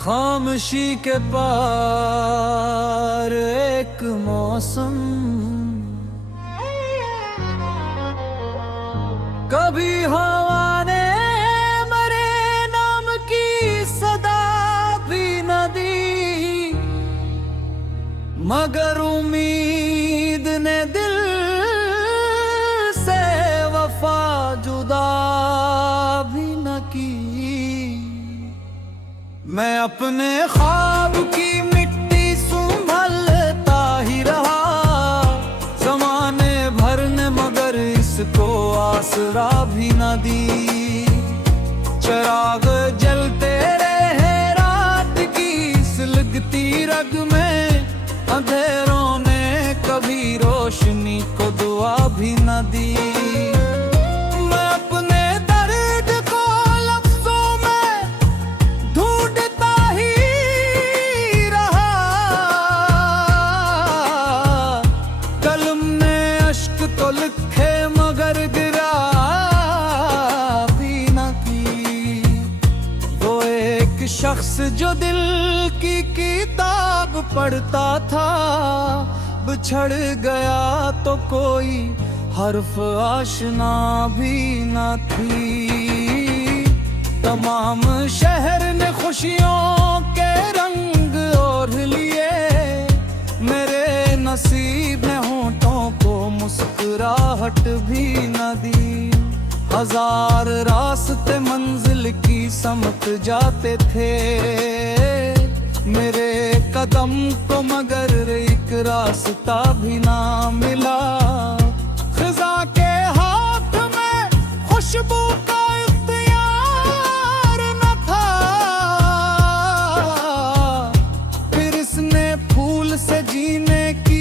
खामोशी के पार एक मौसम, कभी हवा ने मरे नाम की सदा भी न दी, मगर उम्मीद ने दिल से वफा जुदा भी न की। मैं अपने ख्वाब की मिट्टी संभलता ही रहा, ज़माने भर ने मगर इसको आसरा भी न दी। चिराग जलते रहे रात की सुलगती रग में, अंधेरों ने कभी रोशनी को दुआ भी न दी। तो लिखे मगर गिरा भी न की। वो एक शख्स जो दिल की किताब पढ़ता था, बिछड़ गया तो कोई हर्फ आशना भी न थी। तमाम शहर ने खुशियों के रंग ओढ़ लिए, मेरे नसीब ने होठों को मुस्कुराहट भी न दी। हजार रास्ते मंजिल की समत जाते थे मेरे कदम को, मगर एक रास्ता भी ना मिला। खिजा के हाथ में खुशबू का इख्तियार न था, फिर इसने फूल से जीने की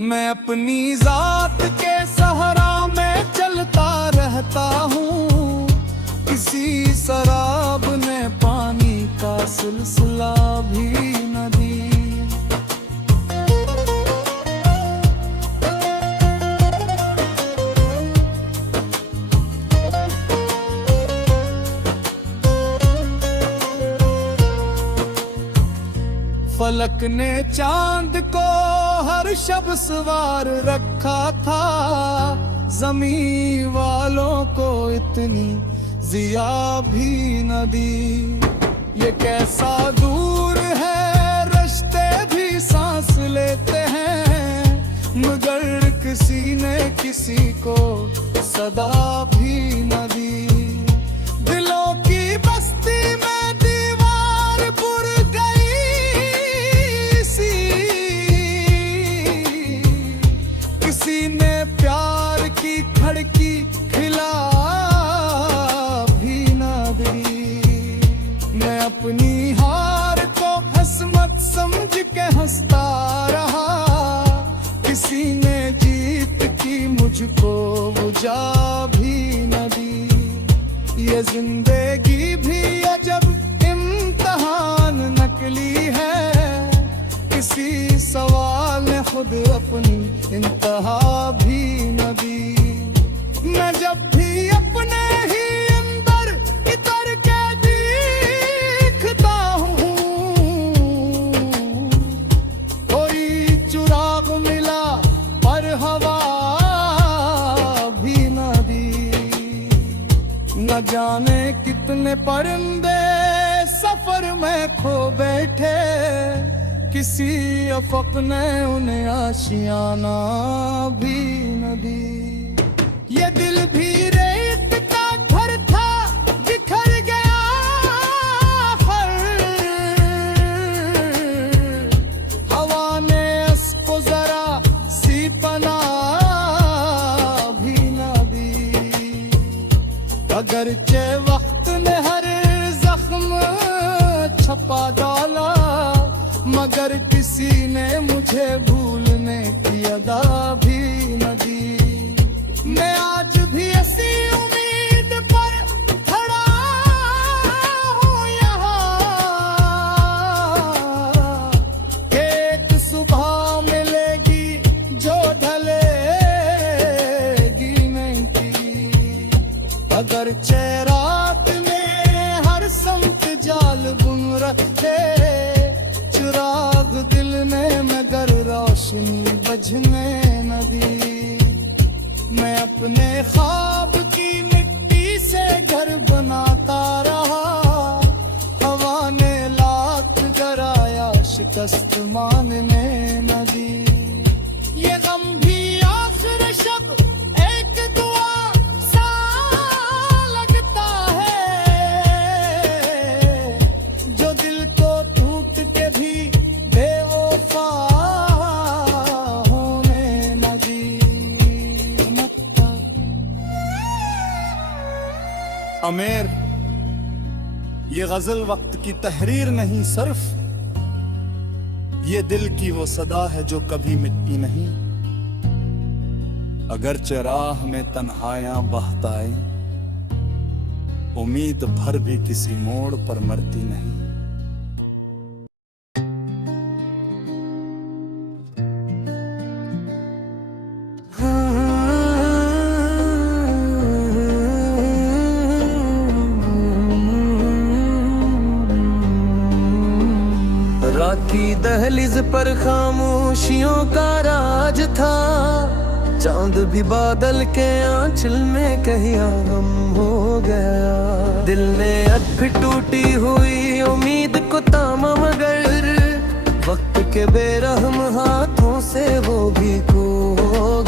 मैं अपनी जात के सहरा में चलता रहता हूँ। किसी शराब ने पानी का सिलसिला भी न दी। फलक ने चांद को हर शब सवार रखा था, ज़मीं वालों को इतनी जिया भी न दी। ये कैसा दूर है रिश्ते भी सांस लेते हैं, मगर किसी ने किसी को सदा भी न दी। दिलों की बस्ती में दीवार पुर खड़की खिला भी ना दी। मैं अपनी हार को हसमत समझ के हंसता रहा, किसी ने जीत की मुझको बुझा भी न दी। ये जिंदगी भी अजब इम्तिहान नकली है, किसी सवाल ने खुद अपनी इंतहा भी न दी। मैं जब भी अपने ही अंदर इतर के देखता हूँ, कोई चुराग मिला पर हवा भी न दी। न जाने कितने परिंदे सफर में खो बैठे, किसी अफक ने उन्हें आशियाना भी न दी। ये दिल भी रेत का घर था, बिखर गया हर, हवा ने उसको जरा सी पनाह भी न दी। अगरचे वक्त ने हर जख्म छपा डाला, मगर किसी ने मुझे भूलने की अदा भी न दी। मैं आज भी ऐसी उम्मीद पर खड़ा हूँ यहाँ, एक सुबह मिलेगी जो ढलेगी नहीं की। अगर रात में हर समत जाल बुन रखे, चिराग दिल ने मगर रोशनी बझने न दी। मैं अपने ख्वाब की मिट्टी से घर बनाता रहा, हवा ने लाख डराया शिकस्त मानने न दी। ये गम भी आखिर शब एक दुआ सा लगता है, जो दिल को टूट के भी बेवफा होने न दी। अमीर, ये गजल वक्त की तहरीर नहीं, सिर्फ ये दिल की वो सदा है जो कभी मिटती नहीं। अगर राह में तन्हाइयां बहताएं, उम्मीद भर भी किसी मोड़ पर मरती नहीं। राती दहलीज पर खामोशियों का राज था, चांद भी बादल के आंचल में कहिया गम हो गया। दिल ने अध टूटी हुई उम्मीद को थामा, मगर वक्त के बेरहम हाथों से वो भी खो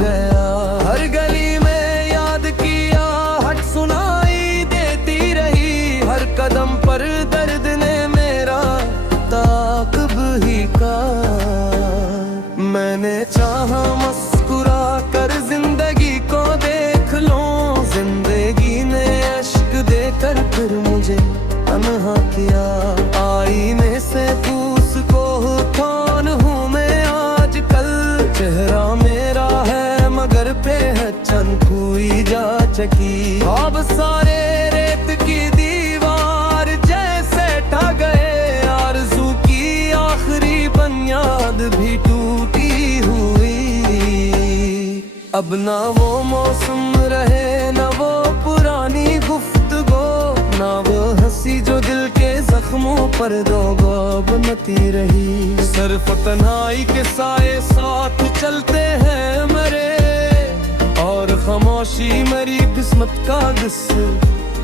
गया। हर गली में याद की आहट सुनाई देती रही, हर कदम पर दर्द ने मेरा ताकब ही का। मैंने चाहा मुस्कुरा कर जिंदगी को देख लूं, जिंदगी ने अश्क देकर फिर मुझे तन्हा किया। आईने से पूछ को कौन हूँ मैं आजकल, चेहरा मेरा है मगर पहचान खोई जा चकी। अब सारे रेत की दीवार जैसे ढह गए, आरज़ू की आखिरी बुनियाद भी टूटी हुई। अब ना वो मौसम रहे, ना वो पुरानी गुफ्तगू, ना वो हंसी जो दिल के जख्मों पर दोगो बनती रही। सिर्फ तन्हाई के साए साथ चलते हैं मरे, और खामोशी मेरी किस्मत का गुस्सा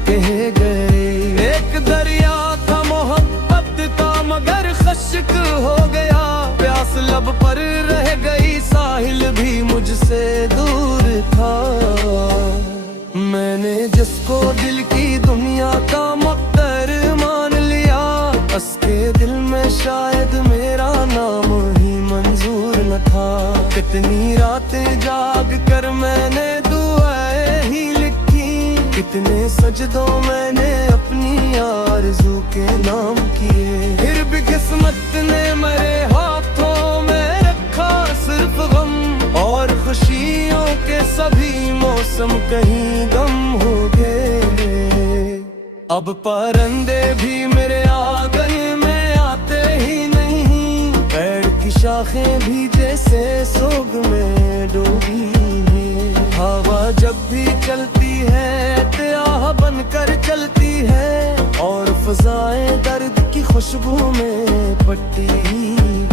कह गए। एक दरिया था मोहब्बत का मगर खश्क हो गया, प्यास लब पर रह गई, साहिल भी मुझसे दूर था। मैंने जिसको दिल की दुनिया का मुक़द्दर मान लिया, उसके दिल में शायद मेरा नाम ही मंजूर न था। कितनी रातें जाग कर मैंने दुआएं ही लिखी, कितने सजदों मैंने अपनी आरज़ू के नाम किए। फिर भी किस्मत ने मेरे हाथों में रखा सिर्फ गम, और खुशियों के सभी मौसम कहीं गम हो गए। अब परिंदे भी मेरे आंगन में आते ही नहीं, पेड़ की शाखें भी जैसे सोग में डूबी हैं। हवा जब भी चलती है त्याह बनकर चलती है, और फजाएं दर्द की खुशबू में पट्टी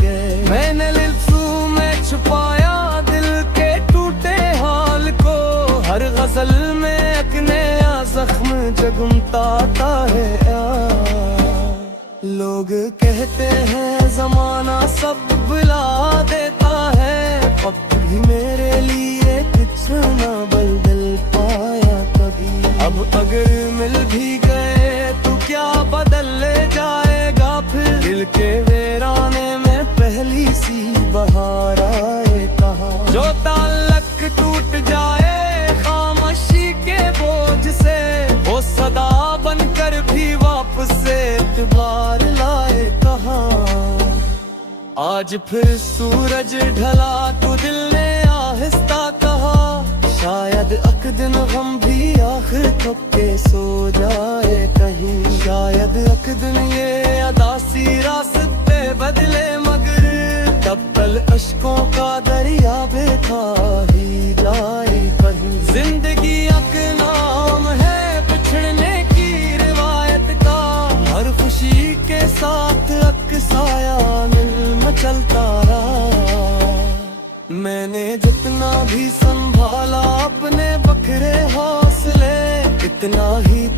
गए। मैंने लिफ्ज़ों में छुपाया दिल के टूटे हाल को, हर गजल में एक नया जख्म जगमगाता है। लोग कहते हैं जमाना सब बुला देता है, वक्त भी मेरे लिए कुछ ना बदल पाया कभी। अब अगर मिल भी गए तो क्या बदल ले जाएगा फिर, दिल के वीराने में पहली सी बहार आए कहाँ। जो ताल्लुक टूट जाए खामोशी के बोझ से, वो सदा बनकर भी वापस से एतबार लाए कहाँ। आज फिर सूरज ढला तो दिल ने आहिस्ता कहा, शायद एक दिन हम भी आखिर थक के सो जाए कहीं। शायद एक दिन ये अदासी रास्ते बदले, मगर तब तल अश्कों का दरिया बेथा ही जाए कहीं। जिंदगी एक नाम है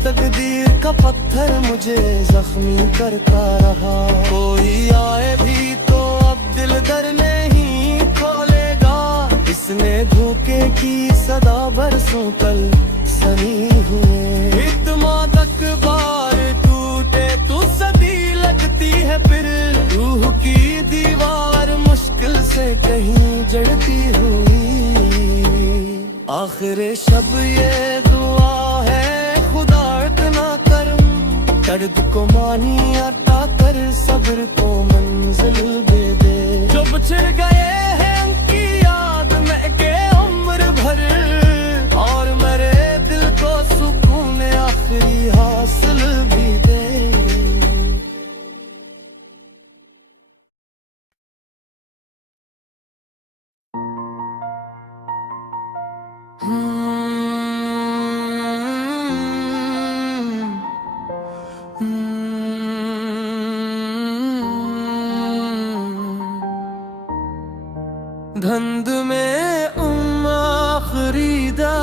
तकदीर का पत्थर मुझे जख्मी करता रहा। कोई आए भी तो अब दिल दर नहीं खोलेगा, इसने धोखे की सदा बरसों कल सनी हुए। इतना तक बार टूटे तो सदी लगती है, फिर रूह की दीवार मुश्किल से कहीं जड़ती हुई। आखिर शब ये दुआ है, खुदा इतना करम, दर्द को मानी अता कर, सब्र को मंजिल दे दे। जो बिछड़ गए हैं उनकी याद में के उम्र भर, और मेरे दिल को सुकून आखिरी हासिल भी दे। धंध में खरीदा,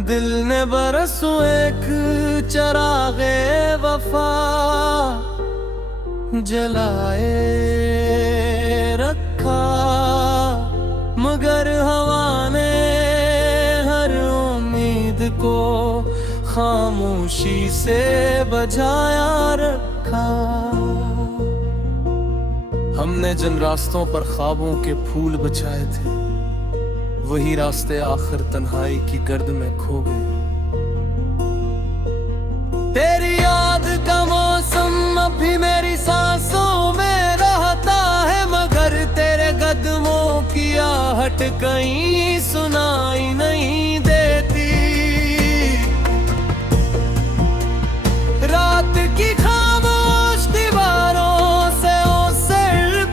दिल ने बरसों एक चरागे वफा जलाए रखा, मगर हवा ने हर उम्मीद को खामोशी से बजाया रखा। हमने जिन रास्तों पर ख्वाबों के फूल बचाए थे, वही रास्ते आखिर तन्हाई की गर्द में खो गए। तेरी याद का मौसम अभी मेरी सांसों में रहता है, मगर तेरे कदमों की आहट कहीं सुनाई नहीं देती। रात की खामोश दीवारों से ओसे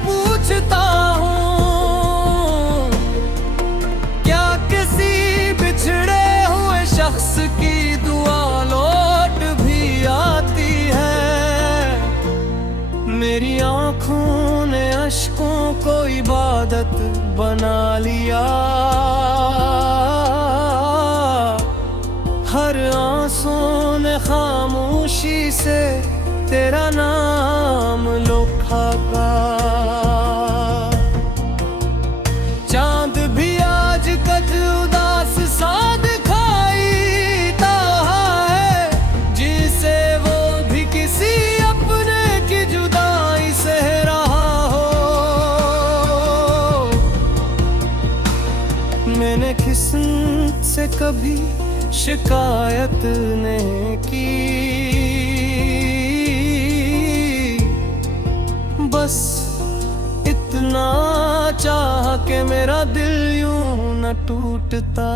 पूछता हूँ, क्या किसी बिछड़े हुए शख्स की दुआ लौट भी आती है। मेरी आँखों ने अश्कों को इबादत बना लिया, हर आंसू ने खामोशी से तेरा नाम लुभाया। चांद भी आज कद उदास सा दिखाई रहा है, जिसे वो भी किसी अपने की जुदाई सह रहा हो। मैंने किस्मत से कभी शिकायत नहीं की, बस इतना चाह के मेरा दिल यूं न टूटता।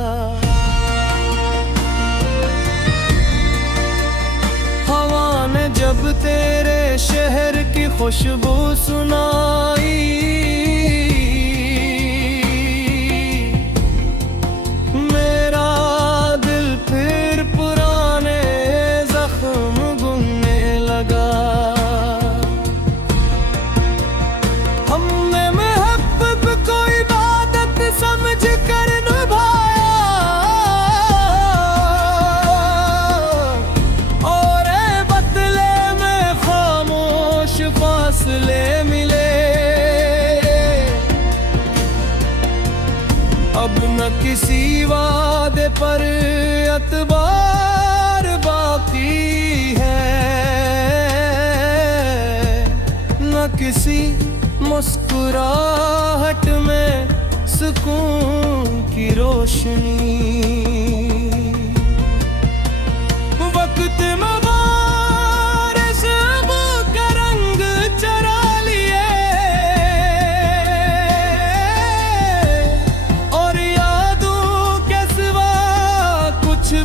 हवा ने जब तेरे शहर की खुशबू सुनाई, अब न किसी वादे पर एतबार बाकी है, न किसी मुस्कुराहट में सुकून की रोशनी। वक्त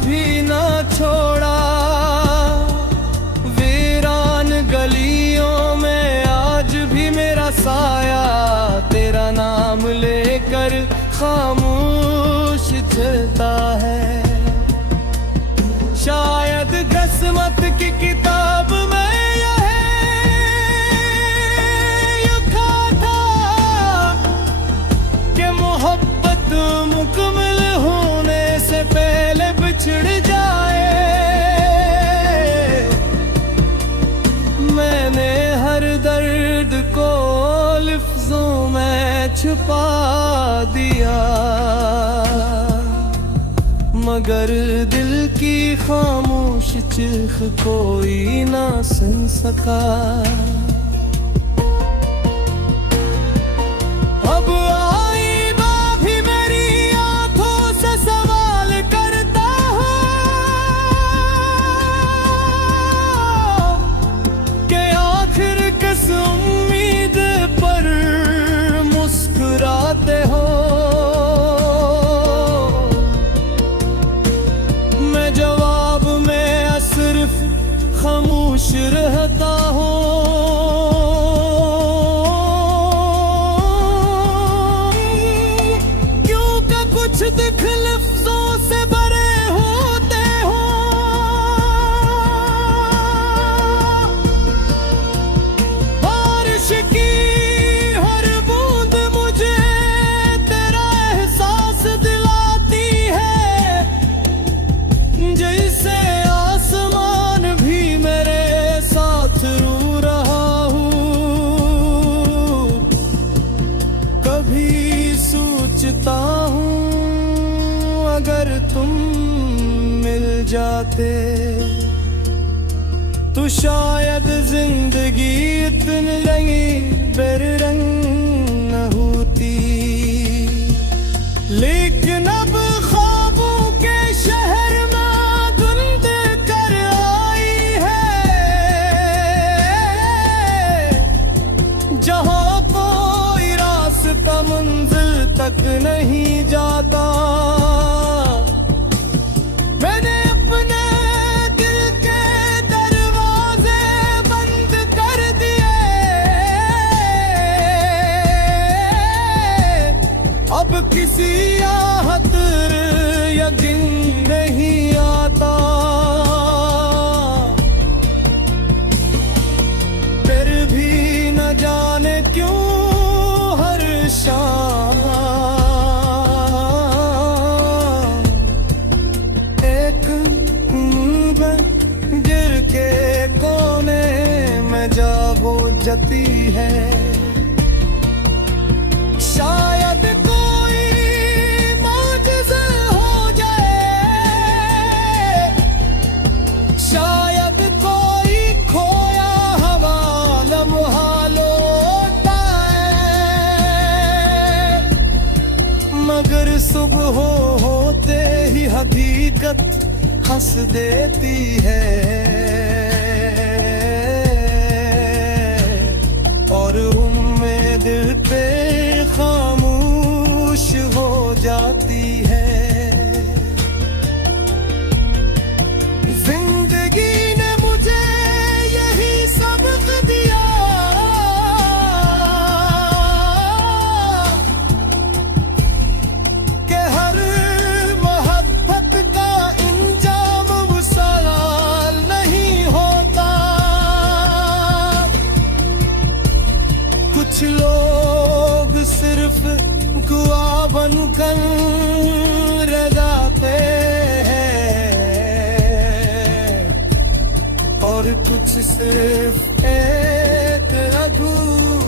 भी ना छोड़ा, वीरान गलियों में आज भी मेरा साया तेरा नाम लेकर खामोश चलता है। शायद किस्मत की किताब में यह लिखा था कि मोहब्बत मुकम्मल होने से पहले बिछड़ जाए। छुपा दिया, मगर दिल की खामोश चीख कोई ना सुन सका। अब आईना भी मेरी आंखों से सवाल करता है कि आखिर किस उम्मीद पर मुस्कुराते हो। मैं जवाब में सिर्फ खामोश रहता हूँ। कुछ दिख लफ्जों से भरे होते हो, बारिश की हर बूंद मुझे तेरा एहसास दिलाती है, जैसे आसमान भी मेरे साथ रो रहा हूँ। कभी सोचता हूँ अगर तुम मिल जाते तो शायद जिंदगी इतनी रंगी बेरंग न होती। लेकिन अब ख्वाबों के शहर में धुंध कर आई है, जहां कोई रास्ता मंजिल तक नहीं जाता। मैंने अपने दिल के दरवाजे बंद कर दिए, अब किसी आहत यकीन नहीं आता। फिर भी न जाने क्यों हर शाम गिर के कोने में जा जाती है। शायद कोई मौजज़ा हो जाए, शायद कोई खोया हवा लम्हा लौट आए, मगर सुबह होते ही हकीकत हंस देती है और उम्मीद पे खामोश हो जाती है। जिंदगी ने मुझे यही सबक दिया कि हर मोहब्बत का कुछ लोग सिर्फ गुआ बनकर रह जाते हैं और कुछ सिर्फ एक अधूरा